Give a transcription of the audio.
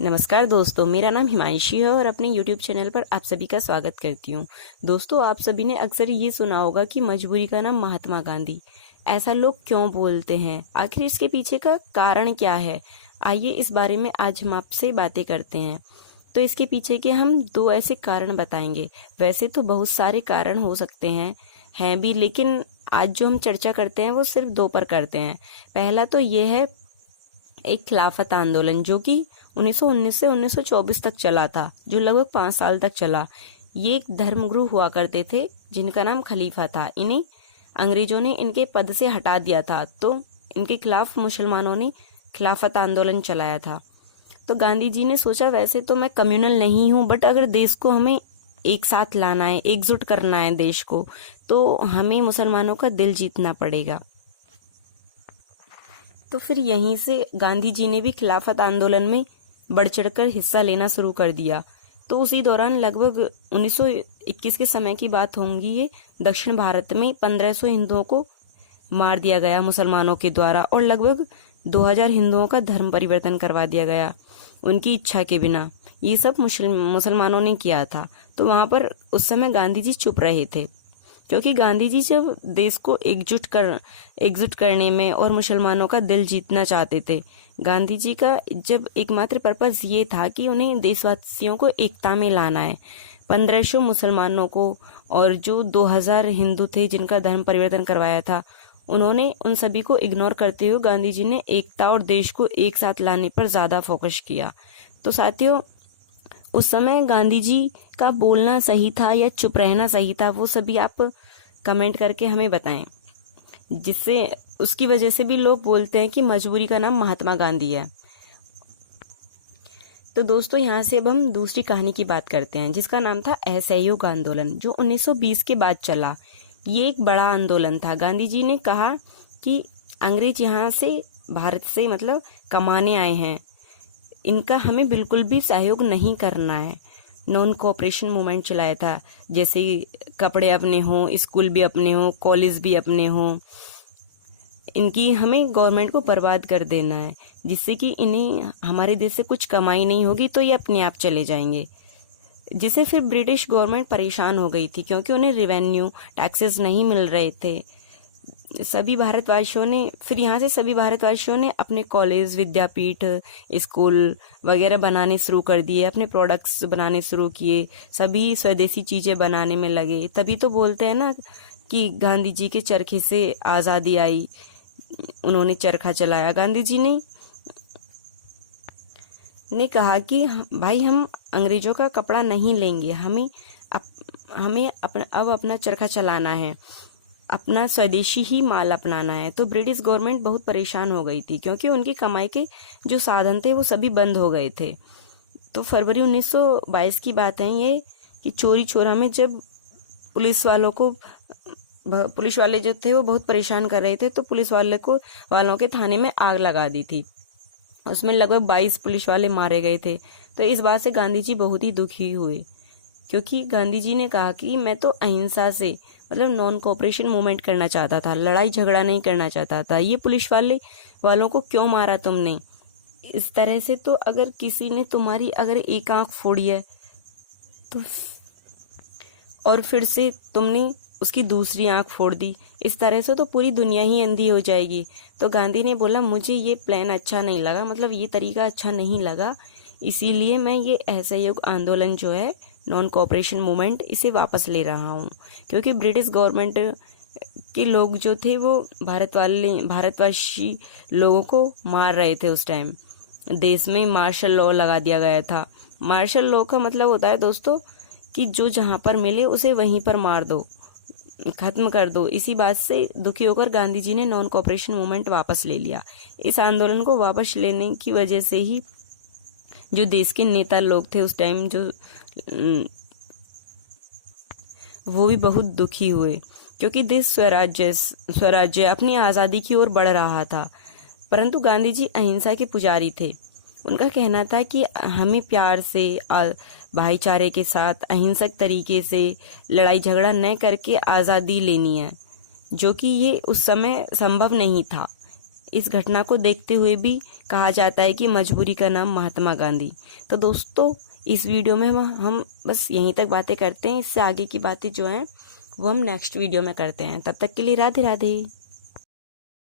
नमस्कार दोस्तों, मेरा नाम हिमांशी है और अपने YouTube चैनल पर आप सभी का स्वागत करती हूँ। दोस्तों, आप सभी ने अक्सर ये सुना होगा कि मजबूरी का नाम महात्मा गांधी। ऐसा लोग क्यों बोलते हैं? आखिर इसके पीछे का कारण क्या है? आइए इस बारे में आज हम आपसे बातें करते हैं। तो इसके पीछे के हम दो ऐसे कारण बताएंगे। वैसे तो बहुत सारे कारण हो सकते हैं भी, लेकिन आज जो हम चर्चा करते हैं वो सिर्फ दो पर करते हैं। पहला तो ये है एक खिलाफत आंदोलन, जो कि 1919 से 1924 तक चला था, जो लगभग 5 साल तक चला। ये एक धर्मगुरु हुआ करते थे जिनका नाम खलीफा था। इन्हें अंग्रेजों ने इनके पद से हटा दिया था, तो इनके खिलाफ मुसलमानों ने खिलाफत आंदोलन चलाया था। तो गांधी जी ने सोचा, वैसे तो मैं कम्युनल नहीं हूँ, बट अगर देश को हमें एक साथ लाना है, एकजुट करना है देश को, तो हमें मुसलमानों का दिल जीतना पड़ेगा। तो फिर यहीं से गांधी जी ने भी खिलाफत आंदोलन में बढ़ चढ़कर हिस्सा लेना शुरू कर दिया। तो उसी दौरान लगभग 1921 के समय की बात होंगी, ये दक्षिण भारत में 1500 हिंदुओं को मार दिया गया मुसलमानों के द्वारा, और लगभग 2000 हिंदुओं का धर्म परिवर्तन करवा दिया गया उनकी इच्छा के बिना। ये सब मुसलमानों ने किया था। तो वहां पर उस समय गांधी जी चुप रहे थे, क्योंकि गांधी जी जब देश को एकजुट करने में और मुसलमानों का दिल जीतना चाहते थे। गांधी जी का जब एकमात्र पर्पस ये था कि उन्हें देशवासियों को एकता में लाना है। 1500 मुसलमानों को और जो 2000 हिंदू थे जिनका धर्म परिवर्तन करवाया था, उन्होंने उन सभी को इग्नोर करते हुए गांधी जी ने एकता और देश को एक साथ लाने पर ज्यादा फोकस किया। तो साथियों, उस समय गांधी जी का बोलना सही था या चुप रहना सही था, वो सभी आप कमेंट करके हमें बताएं, जिससे उसकी वजह से भी लोग बोलते हैं कि मजबूरी का नाम महात्मा गांधी है। तो दोस्तों, यहाँ से अब हम दूसरी कहानी की बात करते हैं, जिसका नाम था असहयोग आंदोलन, जो 1920 के बाद चला। ये एक बड़ा आंदोलन था। गांधी जी ने कहा कि अंग्रेज यहाँ से, भारत से मतलब कमाने आए हैं, इनका हमें बिल्कुल भी सहयोग नहीं करना है। नॉन कोऑपरेशन मूवमेंट चलाया था, जैसे कपड़े अपने हों, स्कूल भी अपने हों, कॉलेज भी अपने हों, इनकी हमें गवर्नमेंट को बर्बाद कर देना है, जिससे कि इन्हें हमारे देश से कुछ कमाई नहीं होगी, तो ये अपने आप चले जाएंगे। जिससे फिर ब्रिटिश गवर्नमेंट परेशान हो गई थी, क्योंकि उन्हें रेवेन्यू टैक्सेस नहीं मिल रहे थे। सभी भारतवासियों ने अपने कॉलेज, विद्यापीठ, स्कूल वगैरह बनाने शुरू कर दिए, अपने प्रोडक्ट्स बनाने शुरू किए, सभी स्वदेशी चीजें बनाने में लगे। तभी तो बोलते हैं ना कि गांधी जी के चरखे से आजादी आई। उन्होंने चरखा चलाया। गांधी जी ने कहा कि भाई, हम अंग्रेजों का कपड़ा नहीं लेंगे, हमें अब अपना चरखा चलाना है, अपना स्वदेशी ही माल अपनाना है। तो ब्रिटिश गवर्नमेंट बहुत परेशान हो गई थी, क्योंकि उनकी कमाई के जो साधन थे वो सभी बंद हो गए थे। तो फरवरी 1922 की बात है ये, कि चोरी चोरा में जब पुलिस वाले जो थे वो बहुत परेशान कर रहे थे, तो पुलिस वालों के थाने में आग लगा दी थी। उसमें लगभग 22 पुलिस वाले मारे गए थे। तो इस बात से गांधी जी बहुत ही दुखी हुए, क्योंकि गांधी जी ने कहा कि मैं तो अहिंसा से, मतलब नॉन कोऑपरेशन मूवमेंट करना चाहता था, लड़ाई झगड़ा नहीं करना चाहता था। ये पुलिस वालों को क्यों मारा तुमने? इस तरह से तो अगर किसी ने तुम्हारी अगर एक आंख फोड़ी है, तो और फिर से तुमने उसकी दूसरी आंख फोड़ दी, इस तरह से तो पूरी दुनिया ही अंधी हो जाएगी। तो गांधी ने बोला, मुझे ये प्लान अच्छा नहीं लगा, मतलब ये तरीका अच्छा नहीं लगा, इसीलिए मैं ये असहयोग आंदोलन जो है, नॉन कोऑपरेशन मूवमेंट, इसे वापस ले रहा हूँ। क्योंकि ब्रिटिश गवर्नमेंट के लोग जो थे वो भारतवासी लोगों को मार रहे थे। उस टाइम देश में मार्शल लॉ लगा दिया गया था। मार्शल लॉ का मतलब होता है दोस्तों कि जो जहाँ पर मिले उसे वहीं पर मार दो, खत्म कर दो। इसी बात से दुखी होकर गांधी जी ने नॉन कोऑपरेशन मूवमेंट वापस ले लिया। इस आंदोलन को वापस लेने की वजह से ही जो देश के नेता लोग थे उस टाइम, वो भी बहुत दुखी हुए, क्योंकि देश स्वराज्य अपनी आज़ादी की ओर बढ़ रहा था। परंतु गांधी जी अहिंसा के पुजारी थे। उनका कहना था कि हमें प्यार से, भाईचारे के साथ, अहिंसक तरीके से लड़ाई झगड़ा न करके आज़ादी लेनी है, जो कि ये उस समय संभव नहीं था। इस घटना को देखते हुए भी कहा जाता है कि मजबूरी का नाम महात्मा गांधी। तो दोस्तों इस वीडियो में हम बस यहीं तक बातें करते हैं, इससे आगे की बातें जो हैं वो हम नेक्स्ट वीडियो में करते हैं। तब तक के लिए राधे राधे।